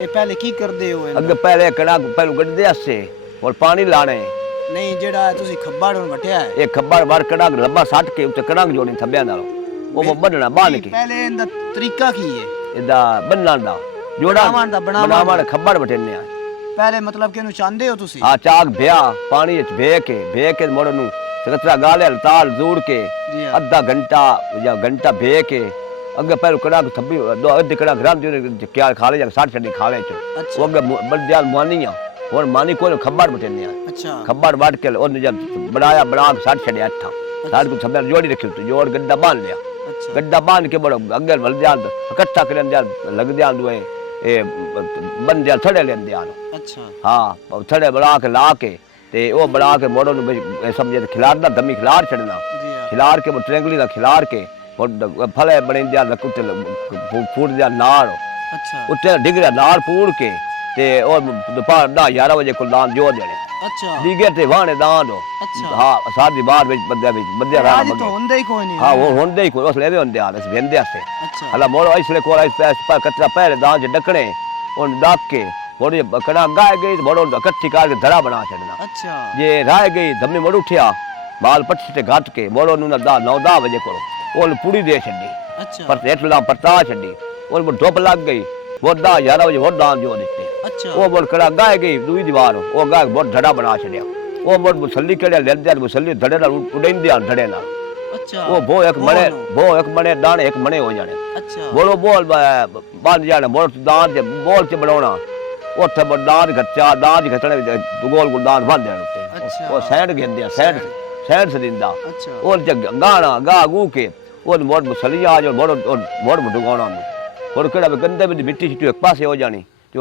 पहले की करदे हो अगे पहले कड़ा पहलू गड्ढे आसे और पानी लाने नहीं जेड़ा तुसी खब्बाड़ हुन वठिया है ये खब्बार बार कड़ा लब्बा सट के उत्ते कड़ा जोड़ी थब्बिया नाल वो बन्नना बांध के पहले इंदा तरीका की है इदा बन्नण दा जोड़ा बनावण दा खब्बार वठने आ पहले मतलब कि नु चांदे हो तुसी हां चाक भया पानी विच भे के मोड़ नु सकतरा गाले ताल जोड़ के आधा घंटा या घंटा भे के अगे पहले कड़ा थब्बी दो अध कड़ा ग्राम जो क्या खा ले 60 छड़ी खा ले वो अगे बड़दियाल मानिया और मानी को खब्बार बटने अच्छा खब्बार बाट के और जब बनाया बना 60 छड़े अठा साड को सब जोड़ी रखी तो जोड़ गड्ढा बांध लिया अच्छा गड्ढा बांध के बड़ो अगे वल जाल इकट्ठा करन जाल लग दिया दुए ए बन जाल थड़े लेन दिया अच्छा हां थड़े बड़ा के ला के ते वो बड़ा के मोड़ो नु समझे खिलारदा दमी खिलार छड़ना खिलार के वो ट्रेंगली दा खिलार के और फले बने दिया लकुते फूट दिया नार अच्छा उत्ते डिगरा नार पूड़ के ते और दोपहर 10-11 बजे को दान जो देने अच्छा दीगे ते वाणे दान हो अच्छा हां शादी बार बंदे रहा आज तो होंदे ही कोई नहीं हां वो होंदे ही कोई उस लेवे होंदे आ वेंदे से अच्छा हला मोड़ो इसले को इस पर कचरा पहले दान जे डकणे और डाक के मोड़े कड़ा गाय गई मोड़ो इकट्ठी कर के धरा बना छड़ना अच्छा जे राय गई धमनी मोड़ उठया माल पट्टी ते घाट के मोड़ो नु ना 9-10 बजे को ओल पूरी दे छड़ी अच्छा पर हेठला परता छड़ी और वो धूप लग गई वो 10-11 बजे वो दान जो देते अच्छा वो बोल कड़ा गाय गई दूई दीवार वो गाय बहुत धड़ा बना छड़िया वो बोल मुसल्ली केड़े ले दिया मुसल्ली धड़े नाल उड़ेन दिया धड़े नाल अच्छा वो भो एक मणे दाने एक मणे हो जाने अच्छा बोलो बोल बांध जाने बोल दान जे बोल के बनाना ओथे दान गच्चा दान घटने गोल गोल दान बांध देने अच्छा वो साइड गेंदिया साइड से दिंदा अच्छा और जग गाना गा गू के और मोड़ मुसलिया जो मोड़ मुडगाना और केड़ा गंदे में मिट्टी छिटी एक पासे हो जानी